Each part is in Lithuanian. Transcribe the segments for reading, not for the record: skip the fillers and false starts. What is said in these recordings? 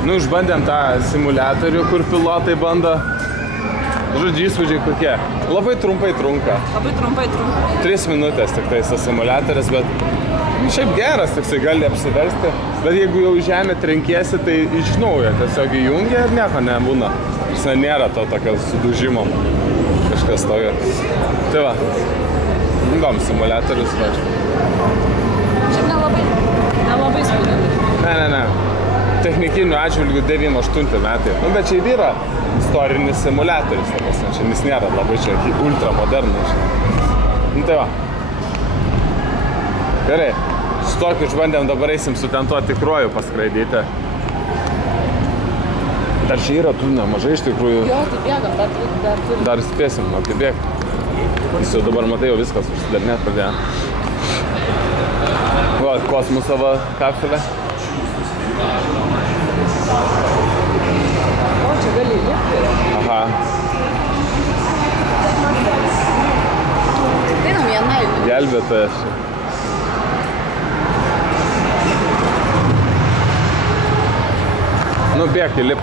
Nu, išbandėm tą simuliatorių, kur pilotai bando. Žodžiu, įspūdžiai kokie. Labai trumpai trunka. 3 minutės tik tai tas simuliatorius, bet šiaip geras, tiksai gali apsiversti. Bet jeigu jau žemė trenkiesi, tai iš naujo tiesiog įjungia ir nieko nebūna. Nėra to tokio sudužimo. Kažkas tokio. Tai va. Įdomus simuliatorius. Šiaip nelabai spūdingai. Ne. Technikinių atžvilgių 98 metai. Nu, bet čia ir yra istorinis simuliatorius. Čia jis nėra labai čia ultra modernus. Nu, tai va. Gerai. Su tokiu išbandėm, dabar eisim su ten tuo tikruoju paskraidyti. Dar čia yra tų nemažai iš tikrųjų. Jo, tai bėgam, dar turim. Dar spėsim apibėgti. Jis jau dabar, matai, jau viskas užsidarinėt pradėjo. Va, kosmoso va kapsulė. O, čia gali lipti. Aha. Tai nu vienai. Gelbėtojas. Nu, bėk, įlip.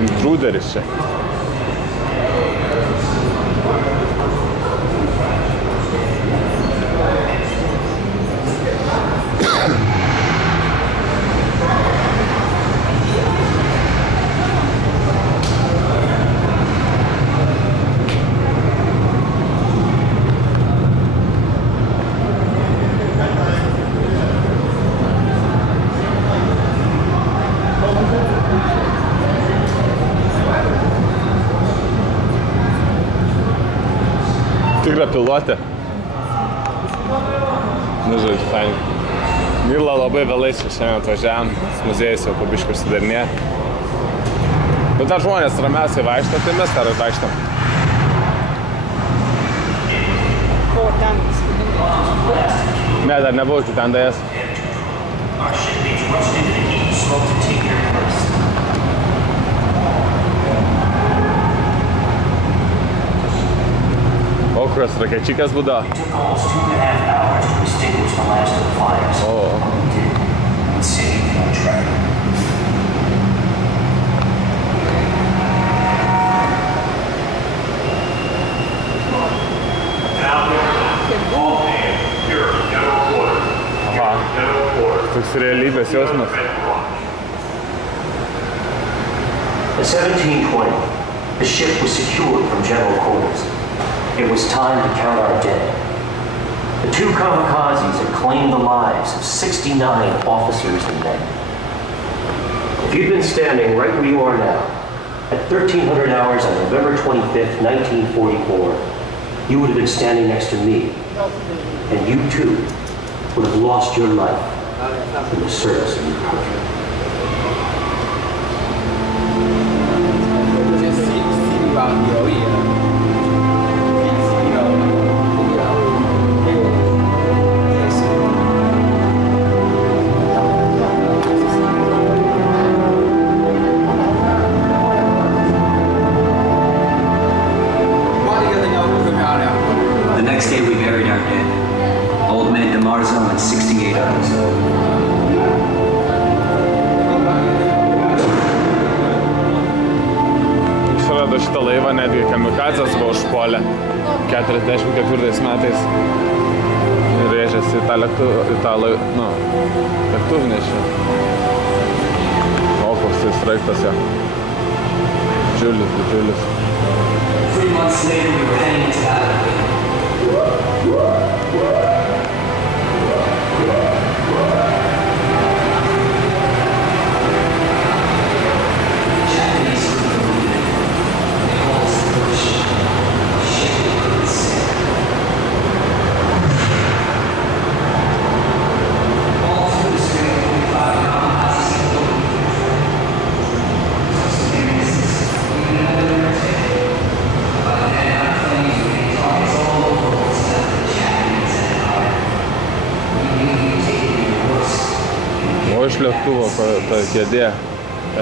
Intruderis čia. Tikra pilotė. Nu, žodžiu, fain. Mila labai vėlai čia šiandien atvažiavam, muziejus jau po biškį užsidarinėja. Bet dar žmonės ramiausiai vaikšto, tai mes dar vaikštam. O, ten spūdingai. Ne, dar nebuvau iki ten dėjęs. O, kurios rakečikas būdo? O. Aha. Toks realybės jausmas. At 1720, the ship was secured from general quarters. It was time to count our dead. The 2 kamikazes had claimed the lives of 69 officers and men. If you'd been standing right where you are now, at 1300 hours on November 25th, 1944, you would have been standing next to me, and you too would have lost your life in the service of your country. The next day we buried our dead. Old man DeMarzo and 68 others. Išrado šitą laivą, netgi kamikadzės buvo užpuolę 44 metais. Ir rėžėsi į tą lėktuvnešį. O, koks tai sraigtas jo. Didžiulis. 3 months later we were heading into Alabama. Iš lėktuvo ta kėdė,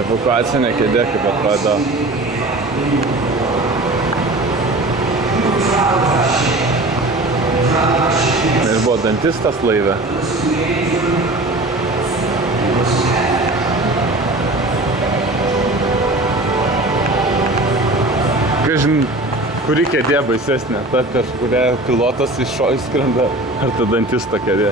evakuacinė kėdė, kaip atrodo. Ir buvo dantistas laive. Žin, kuri kėdė baisesnė, ta kažkuria pilotas iš šio įskrenda, ar ta dantisto kėdė.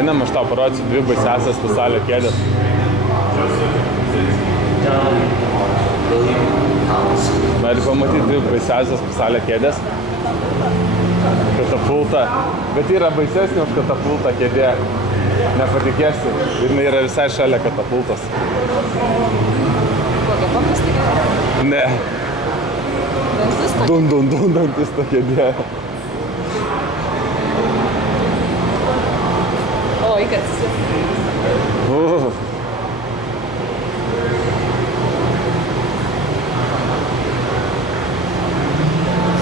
Einam, aš tau parodysiu dvi baisiausias pasaulio kėdės. Nori pamatyti dvi baisiausias pasaulio kėdės? Katapulta. Bet yra baisesnė už katapultą kėdė. Nepatikėsi. Ir jinai yra visai šalia katapultos. Kokia paprasta kėdė? Ne. Dantisto? Dun, dantisto kėdė. O, įkas.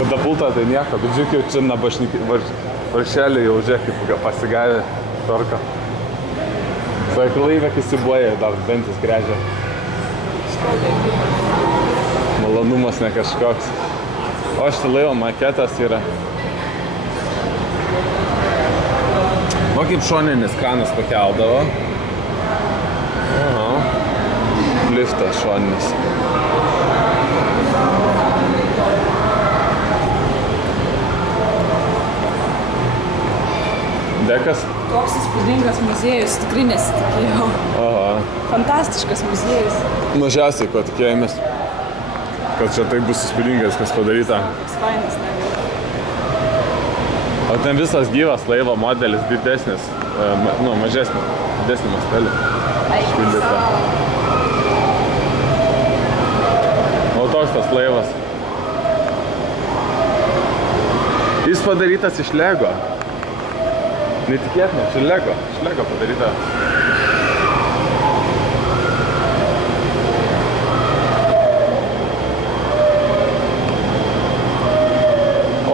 Katapulta tai nieko, bet žiūrėk, jau čia varšelį jau žiūrėk, kaip pasigavė torką. Sako, laivė įsibuoja, dar dantis gręžia. Malonumas ne kažkoks. O šitą laivo maketas yra. O kaip šoninis kranas pakeldavo. Aha. Liftas šoninis. Dekas? Toks įspūdingas muziejus, tikrai nesitikėjau. Aha. Fantastiškas muziejus. Mažiausiai, ko tikėjomės. Kad čia taip bus įspūdingas, kas padaryta. Fainas, ne? O ten visas gyvas laivo modelis didesnis, mažesnis, didesnį mastelį. Špildyta. O toks tas laivas. Jis padarytas iš Lego. Netikėtina, iš Lego padaryta.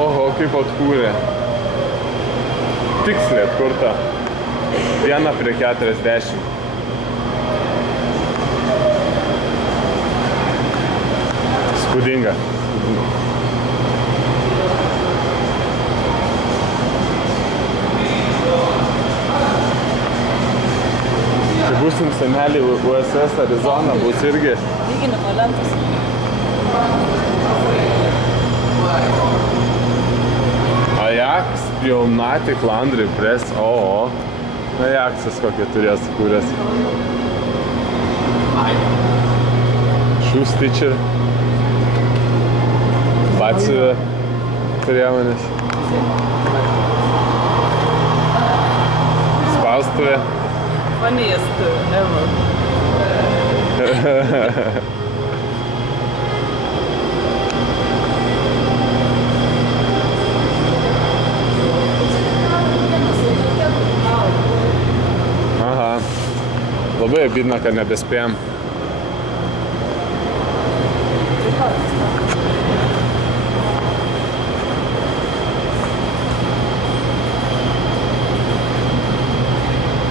Oho, kaip atkūrė. Tiksliai atkurta. 1:40. Spūdinga. Kai būsim senelį USS Arizona, bus irgi. Lyginimo lentos. Ajax Pneumatic Laundry Press. O. Ajaxas kokį turės sukūręs. Shoe Stitcher. Batsiuvė priemonės. Spaustuvė. Funniest ever. Aha. Labai abidna, kad nebespėjom.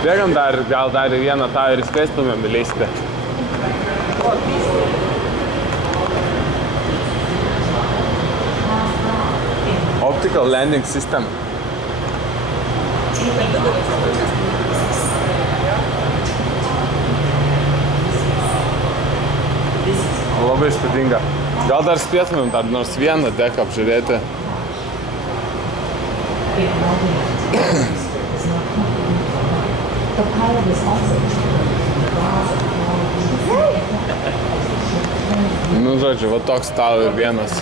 Bėgam gal dar vieną tą ir įspėstumėm įleisti. Optical Landing System. Labai įspūdinga. Gal dar spėtumėm dar nors vieną deką apžiūrėti. Nu, žodžiu, va toks tau ir vienas.